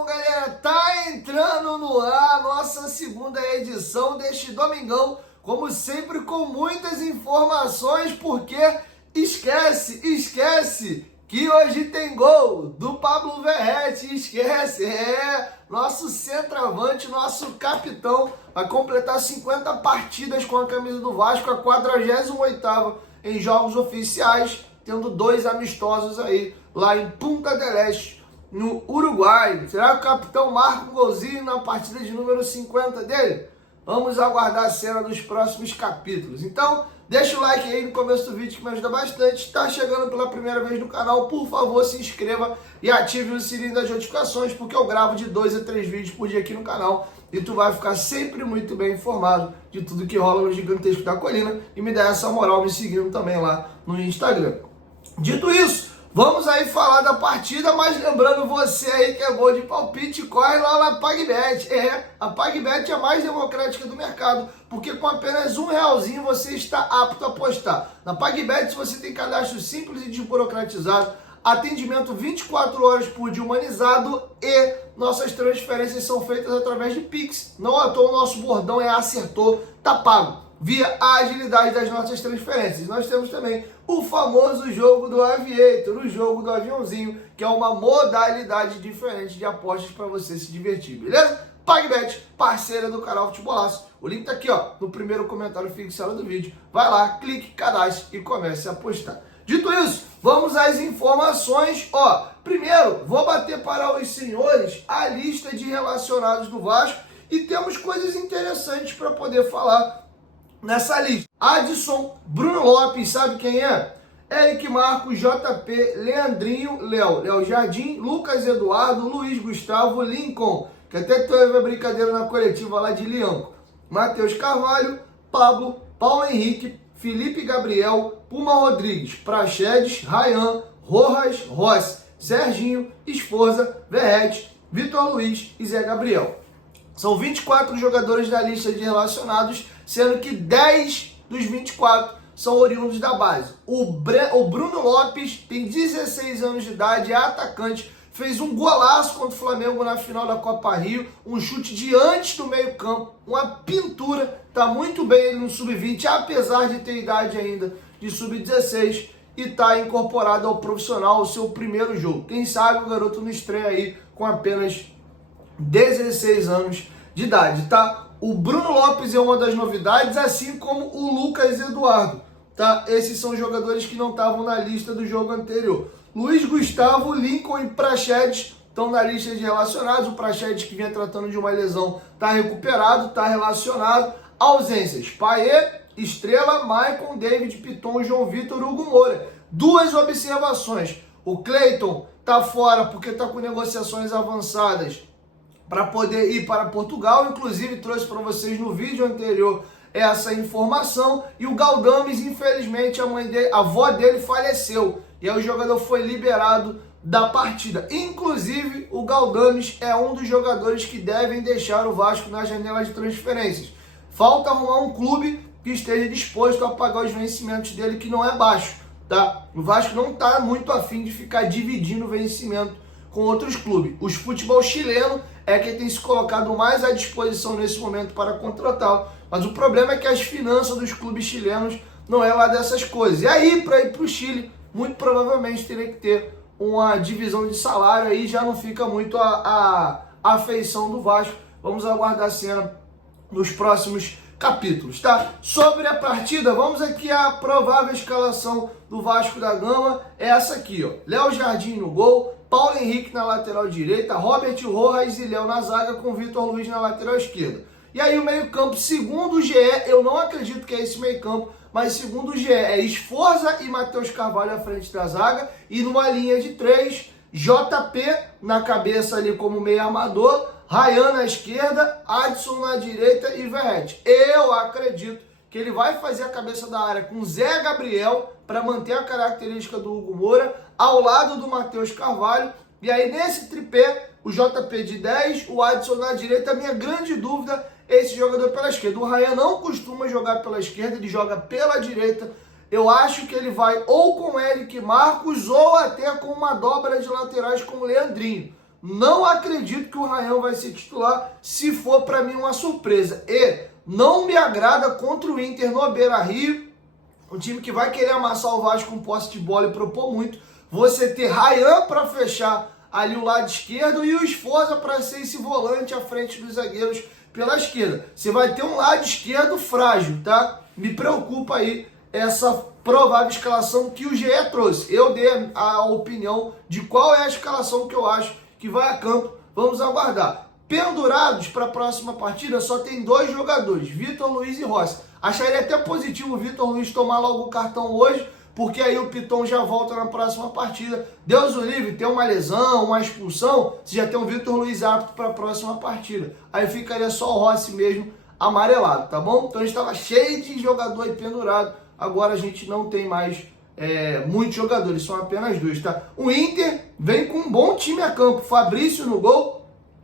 Bom, galera, tá entrando no ar a nossa segunda edição deste domingão, como sempre com muitas informações, porque esquece que hoje tem gol do Pablo Verratti, nosso centroavante, nosso capitão, vai completar 50 partidas com a camisa do Vasco, a 48ª em jogos oficiais, tendo 2 amistosos aí, lá em Punta del Este, no Uruguai. Será que o capitão marca um golzinho na partida de número 50 dele? Vamos aguardar a cena dos próximos capítulos. Então, deixa o like aí no começo do vídeo que me ajuda bastante. Está chegando pela primeira vez no canal, por favor, se inscreva e ative o sininho das notificações, porque eu gravo de 2 a 3 vídeos por dia aqui no canal e tu vai ficar sempre muito bem informado de tudo que rola no Gigantesco da Colina e me dá essa moral me seguindo também lá no Instagram. Dito isso, vamos aí falar da partida, mas lembrando você aí que é bom de palpite, corre lá na PagBet. A PagBet é a mais democrática do mercado, porque com apenas R$1 você está apto a apostar. Na PagBet você tem cadastro simples e desburocratizado, atendimento 24 horas por dia humanizado e nossas transferências são feitas através de Pix. Não à toa o nosso bordão é acertou, tá pago, via a agilidade das nossas transferências. Nós temos também o famoso jogo do Aviator, o jogo do aviãozinho, que é uma modalidade diferente de apostas para você se divertir, beleza? PagBet, parceira do canal Futebolaço. O link tá aqui, ó, no primeiro comentário fixado do vídeo. Vai lá, clique, cadastre e comece a apostar. Dito isso, vamos às informações. Ó, primeiro, vou bater para os senhores a lista de relacionados do Vasco e temos coisas interessantes para poder falar nessa lista. Adson, Bruno Lopes, sabe quem é? Eric Marcos, JP, Leandrinho, Léo Jardim, Lucas Eduardo, Luiz Gustavo, Lincoln, que até teve a brincadeira na coletiva lá de Lianco, Matheus Carvalho, Pablo, Paulo Henrique, Felipe Gabriel, Puma Rodrigues, Praxedes, Rayan, Rojas, Rossi, Serginho, Esforza, Verratti, Vitor Luiz e Zé Gabriel. São 24 jogadores da lista de relacionados, sendo que 10 dos 24 são oriundos da base. O Bruno Lopes tem 16 anos de idade, é atacante, fez um golaço contra o Flamengo na final da Copa Rio, um chute de antes do meio campo, uma pintura, tá muito bem ele no sub-20, apesar de ter idade ainda de sub-16 e tá incorporado ao profissional, o seu primeiro jogo. Quem sabe o garoto não estreia aí com apenas 16 anos de idade, tá? O Bruno Lopes é uma das novidades, assim como o Lucas Eduardo, tá? Esses são jogadores que não estavam na lista do jogo anterior. Luiz Gustavo, Lincoln e Praxedes estão na lista de relacionados. O Praxedes, que vinha tratando de uma lesão, está recuperado, está relacionado. Ausências: Paê, Estrela, Maicon, David, Piton, João Vitor, Hugo Moura. 2 observações: o Cleiton está fora porque está com negociações avançadas para poder ir para Portugal, inclusive trouxe para vocês no vídeo anterior essa informação, e o Galdames, infelizmente, a avó dele faleceu, e aí o jogador foi liberado da partida. Inclusive, o Galdames é um dos jogadores que devem deixar o Vasco na janela de transferências. Falta arrumar um clube que esteja disposto a pagar os vencimentos dele, que não é baixo, tá? O Vasco não está muito afim de ficar dividindo o vencimento com outros clubes. O futebol chileno é quem tem se colocado mais à disposição nesse momento para contratá-lo, mas o problema é que as finanças dos clubes chilenos não é lá dessas coisas. E aí, para ir para o Chile, muito provavelmente teria que ter uma divisão de salário, aí já não fica muito a afeição do Vasco. Vamos aguardar a cena nos próximos capítulos, tá? Sobre a partida, vamos aqui à provável escalação do Vasco da Gama. É essa aqui, ó. Léo Jardim no gol, Paulo Henrique na lateral direita, Robert Rojas e Léo na zaga, com Vitor Luiz na lateral esquerda. E aí o meio-campo, segundo o GE, eu não acredito que é esse meio-campo, mas segundo o GE, é Esforza e Matheus Carvalho à frente da zaga, e numa linha de 3, JP na cabeça ali como meio armador, Rayan na esquerda, Adson na direita e Verratti. Eu acredito que ele vai fazer a cabeça da área com Zé Gabriel para manter a característica do Hugo Moura ao lado do Matheus Carvalho. E aí nesse tripé, o JP de 10, o Adson na direita. A minha grande dúvida é esse jogador pela esquerda. O Rayan não costuma jogar pela esquerda, ele joga pela direita. Eu acho que ele vai ou com Eric Marcos ou até com uma dobra de laterais com o Leandrinho. Não acredito que o Ryan vai ser titular, se for para mim uma surpresa. E não me agrada contra o Inter no Beira-Rio, um time que vai querer amassar o Vasco com posse de bola e propor muito. Você ter Ryan para fechar ali o lado esquerdo e o Sforza para ser esse volante à frente dos zagueiros pela esquerda. Você vai ter um lado esquerdo frágil, tá? Me preocupa aí essa provável escalação que o GE trouxe. Eu dei a opinião de qual é a escalação que eu acho que vai a campo. Vamos aguardar. Pendurados para a próxima partida só tem 2 jogadores, Vitor Luiz e Rossi. Acharia até positivo o Vitor Luiz tomar logo o cartão hoje, porque aí o Piton já volta na próxima partida. Deus o livre, tem uma lesão, uma expulsão, você já tem o Vitor Luiz apto para a próxima partida. Aí ficaria só o Rossi mesmo amarelado, tá bom? Então a gente estava cheio de jogador aí pendurado, agora a gente não tem mais muitos jogadores, são apenas 2, tá? O Inter vem com um bom time a campo, Fabrício no gol,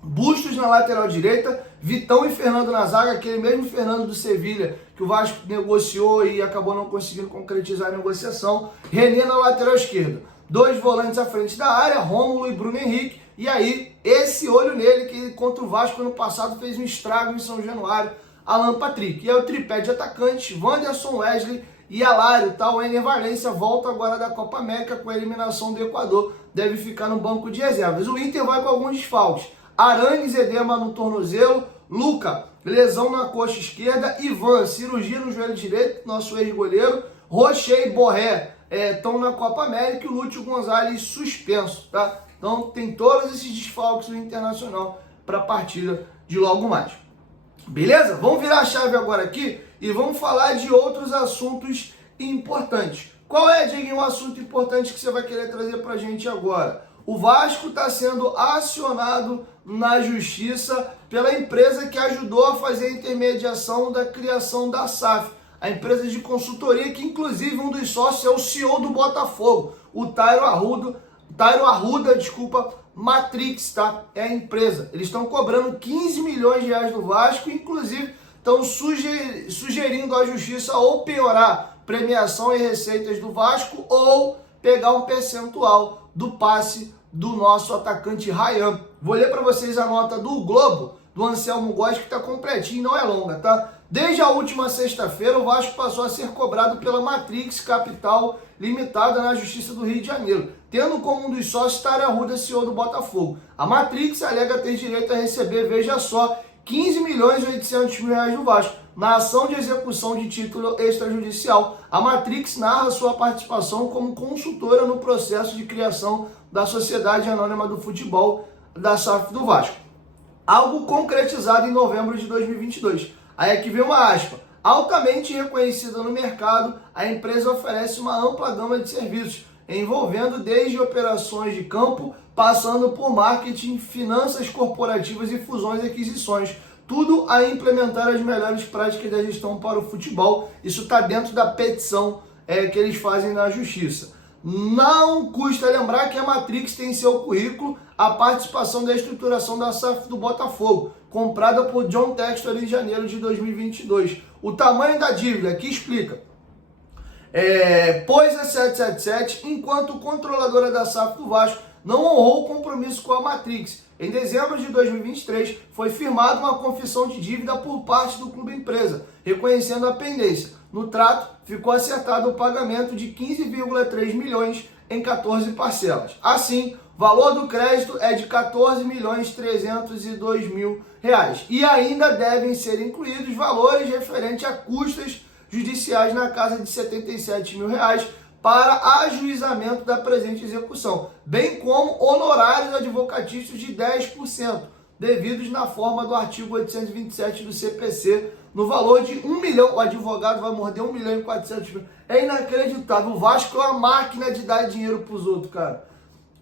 Bustos na lateral direita, Vitão e Fernando na zaga, aquele mesmo Fernando do Sevilha que o Vasco negociou e acabou não conseguindo concretizar a negociação. René na lateral esquerda, 2 volantes à frente da área, Rômulo e Bruno Henrique. E aí, esse olho nele que contra o Vasco ano passado fez um estrago em São Januário, Alan Patrick. E aí o tripé de atacantes, Wanderson, Wesley e Alário, tá? O Ener Valencia volta agora da Copa América com a eliminação do Equador, deve ficar no banco de reservas. O Inter vai com alguns desfalques. Arangues, edema no tornozelo, Luca, lesão na coxa esquerda, Ivan, cirurgia no joelho direito, nosso ex-goleiro, Rocher e Borré estão na Copa América e o Lúcio Gonzalez suspenso, tá? Então tem todos esses desfalques do Internacional para a partida de logo mais. Beleza? Vamos virar a chave agora aqui e vamos falar de outros assuntos importantes. Qual é, Dieguinho, um assunto importante que você vai querer trazer para a gente agora? O Vasco está sendo acionado na justiça pela empresa que ajudou a fazer a intermediação da criação da SAF, a empresa de consultoria que inclusive um dos sócios é o CEO do Botafogo, o Tairo Arruda, Matrix, tá? É a empresa. Eles estão cobrando 15 milhões de reais do Vasco, inclusive estão sugerindo à justiça ou piorar premiação e receitas do Vasco ou pegar um percentual do passe do nosso atacante Ryan. Vou ler para vocês a nota do Globo, do Anselmo Góes, que está completinho, não é longa, tá? Desde a última sexta-feira, o Vasco passou a ser cobrado pela Matrix Capital Limitada na Justiça do Rio de Janeiro, tendo como um dos sócios Tairo Arruda, CEO do Botafogo. A Matrix alega ter direito a receber, veja só, 15 milhões e 800 mil reais do Vasco. Na ação de execução de título extrajudicial, a Matrix narra sua participação como consultora no processo de criação da Sociedade Anônima do Futebol, da SAF do Vasco. Algo concretizado em novembro de 2022. Aí aqui vem uma aspa. Altamente reconhecida no mercado, a empresa oferece uma ampla gama de serviços, envolvendo desde operações de campo, passando por marketing, finanças corporativas e fusões e aquisições. Tudo a implementar as melhores práticas da gestão para o futebol. Isso está dentro da petição que eles fazem na justiça. Não custa lembrar que a Matrix tem em seu currículo a participação da estruturação da SAF do Botafogo, comprada por John Textor em janeiro de 2022. O tamanho da dívida, aqui explica. Pois a 777, enquanto controladora da SAF do Vasco, não honrou o compromisso com a Matrix. Em dezembro de 2023, foi firmada uma confissão de dívida por parte do clube empresa, reconhecendo a pendência. No trato, ficou acertado o pagamento de 15,3 milhões em 14 parcelas. Assim, o valor do crédito é de 14.302 mil reais. E ainda devem ser incluídos valores referentes a custas judiciais na casa de 77 mil reais para ajuizamento da presente execução, bem como honorários advocatícios de 10%, devidos na forma do artigo 827 do CPC, no valor de 1 milhão, o advogado vai morder 1 milhão e 400 mil. É inacreditável, o Vasco é uma máquina de dar dinheiro para os outros, cara.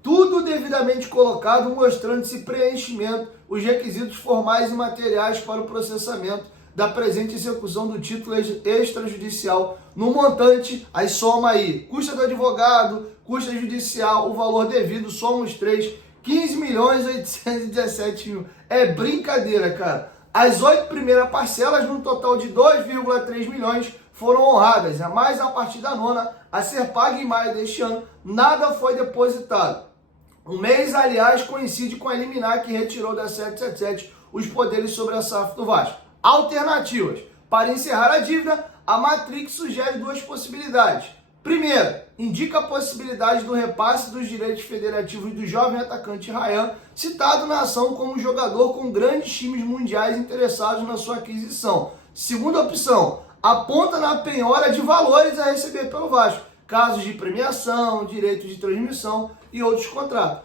Tudo devidamente colocado, mostrando esse preenchimento, os requisitos formais e materiais para o processamento da presente execução do título extrajudicial no montante, aí soma aí, custa do advogado, custa judicial, o valor devido, soma os três, 15 milhões e 817 mil. É brincadeira, cara. As 8 primeiras parcelas, num total de 2,3 milhões, foram honradas, mas a partir da nona, a ser paga em maio deste ano, nada foi depositado. Um mês, aliás, coincide com a liminar que retirou da 777 os poderes sobre a SAF do Vasco. Alternativas. Para encerrar a dívida, a Matrix sugere duas possibilidades. Primeira, indica a possibilidade do repasse dos direitos federativos do jovem atacante Ryan, citado na ação como jogador com grandes times mundiais interessados na sua aquisição. Segunda opção, aponta na penhora de valores a receber pelo Vasco, casos de premiação, direitos de transmissão e outros contratos.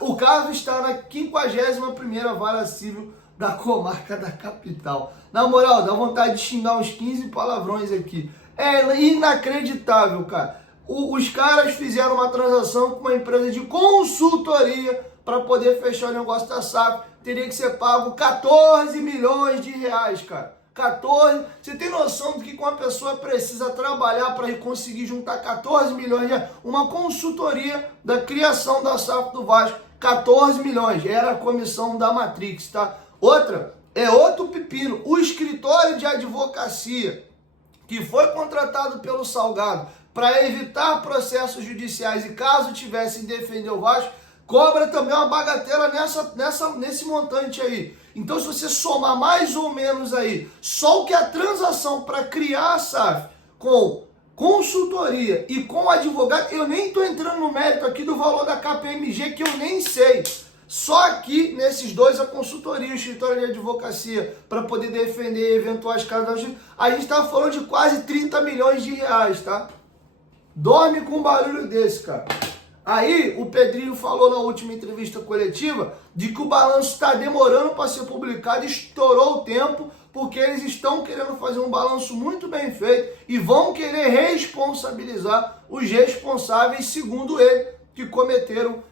O caso está na 51ª Vara Civil da comarca da capital. Na moral, dá vontade de xingar uns 15 palavrões aqui. É inacreditável, cara. Os caras fizeram uma transação com uma empresa de consultoria para poder fechar o negócio da SAF. Teria que ser pago 14 milhões de reais, cara. 14. Você tem noção do que uma pessoa precisa trabalhar para conseguir juntar 14 milhões de reais? Uma consultoria da criação da SAF do Vasco. 14 milhões. Era a comissão da Matrix, tá? Outra, é outro pepino. O escritório de advocacia que foi contratado pelo Salgado para evitar processos judiciais e caso tivessem defender o Vasco, cobra também uma bagatela nesse montante aí. Então, se você somar mais ou menos aí, só o que a transação para criar a SAF com consultoria e com advogado, eu nem estou entrando no mérito aqui do valor da KPMG, que eu nem sei. Só aqui, nesses dois, a consultoria, o escritório de advocacia, para poder defender eventuais casos, a gente está falando de quase 30 milhões de reais, tá? Dorme com um barulho desse, cara. Aí, o Pedrinho falou na última entrevista coletiva de que o balanço está demorando para ser publicado, estourou o tempo, porque eles estão querendo fazer um balanço muito bem feito e vão querer responsabilizar os responsáveis, segundo ele, que cometeram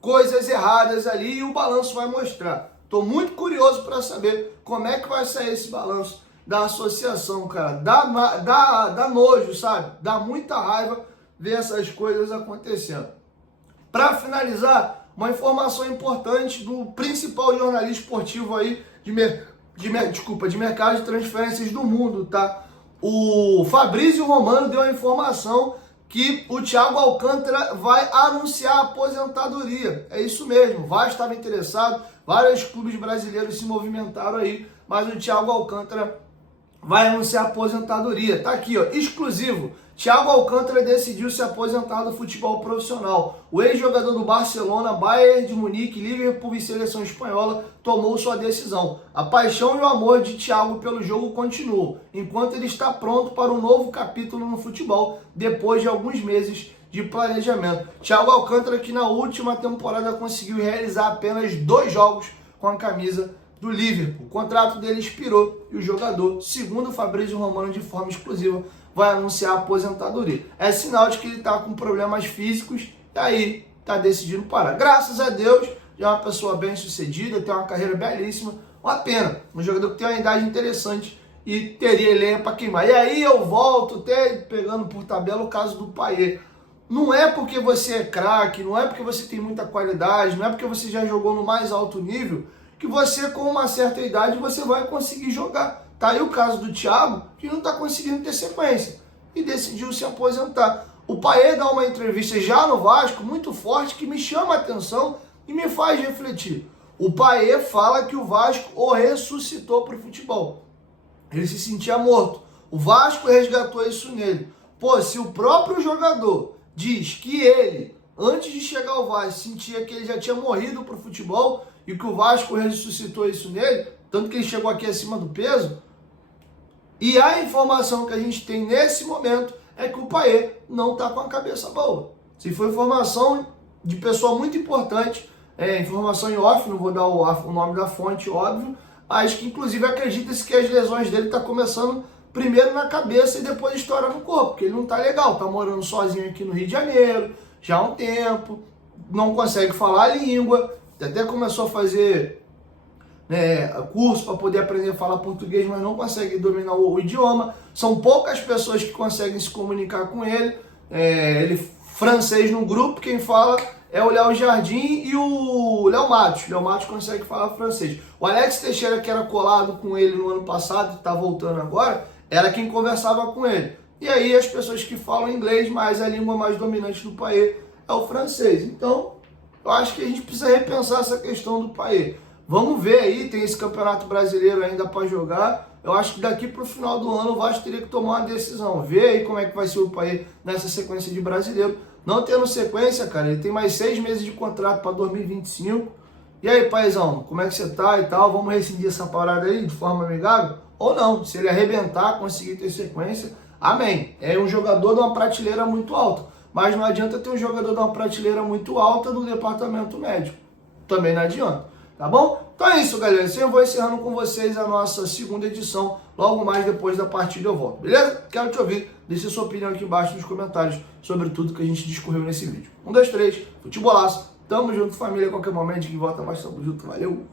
coisas erradas ali, e o balanço vai mostrar. Estou muito curioso para saber como é que vai sair esse balanço da associação, cara. Dá nojo, sabe? Dá muita raiva ver essas coisas acontecendo. Para finalizar, uma informação importante do principal jornalista esportivo aí de mercado de transferências do mundo, tá? O Fabrício Romano deu a informação que o Thiago Alcântara vai anunciar a aposentadoria. É isso mesmo, o Vasco estava interessado, vários clubes brasileiros se movimentaram aí, mas o Thiago Alcântara vai anunciar a aposentadoria. Tá aqui, ó, exclusivo. Thiago Alcântara decidiu se aposentar do futebol profissional. O ex-jogador do Barcelona, Bayern de Munique, Liverpool e seleção espanhola tomou sua decisão. A paixão e o amor de Thiago pelo jogo continuam, enquanto ele está pronto para um novo capítulo no futebol, depois de alguns meses de planejamento. Thiago Alcântara, que na última temporada conseguiu realizar apenas 2 jogos com a camisa do Liverpool. O contrato dele expirou e o jogador, segundo o Fabrício Romano, de forma exclusiva, vai anunciar a aposentadoria. É sinal de que ele está com problemas físicos e aí está decidindo parar. Graças a Deus, já é uma pessoa bem sucedida, tem uma carreira belíssima. Uma pena, um jogador que tem uma idade interessante e teria lenha para queimar. E aí eu volto até pegando por tabela o caso do Payet. Não é porque você é craque, não é porque você tem muita qualidade, não é porque você já jogou no mais alto nível que você, com uma certa idade, você vai conseguir jogar. Tá aí o caso do Thiago, que não está conseguindo ter sequência e decidiu se aposentar. O Payet dá uma entrevista já no Vasco, muito forte, que me chama a atenção e me faz refletir. O Payet fala que o Vasco o ressuscitou para o futebol. Ele se sentia morto. O Vasco resgatou isso nele. Pô, se o próprio jogador diz que ele, antes de chegar ao Vasco, sentia que ele já tinha morrido para o futebol e que o Vasco ressuscitou isso nele, tanto que ele chegou aqui acima do peso, e a informação que a gente tem nesse momento é que o Payet não está com a cabeça boa. Se foi informação de pessoa muito importante, informação em off, não vou dar o nome da fonte, óbvio, mas que inclusive acredita-se que as lesões dele estão começando primeiro na cabeça e depois estoura no corpo, porque ele não está legal, está morando sozinho aqui no Rio de Janeiro, já há um tempo, não consegue falar a língua, até começou a fazer curso para poder aprender a falar português, mas não consegue dominar o idioma. São poucas pessoas que conseguem se comunicar com ele. Ele francês no grupo, quem fala é o Léo Jardim e o Léo Matos. O Léo Matos consegue falar francês. O Alex Teixeira, que era colado com ele no ano passado, está voltando agora, era quem conversava com ele. E aí as pessoas que falam inglês, mas a língua mais dominante do Payet é o francês. Então, eu acho que a gente precisa repensar essa questão do Payet. Vamos ver aí, tem esse Campeonato Brasileiro ainda para jogar. Eu acho que daqui para o final do ano o Vasco teria que tomar uma decisão. Ver aí como é que vai ser o Payet nessa sequência de brasileiro. Não tendo sequência, cara, ele tem mais 6 meses de contrato para 2025. E aí, paizão, como é que você tá e tal? Vamos rescindir essa parada aí de forma amigável? Ou não, se ele arrebentar, conseguir ter sequência, amém. É um jogador de uma prateleira muito alta. Mas não adianta ter um jogador de uma prateleira muito alta no departamento médico. Também não adianta. Tá bom? Então é isso, galera. Assim eu vou encerrando com vocês a nossa segunda edição. Logo mais depois da partida eu volto. Beleza? Quero te ouvir. Deixe sua opinião aqui embaixo nos comentários sobre tudo que a gente discorreu nesse vídeo. 1, 2, 3. Futebolaço. Tamo junto, família. A qualquer momento que volta mais. Tamo junto. Valeu!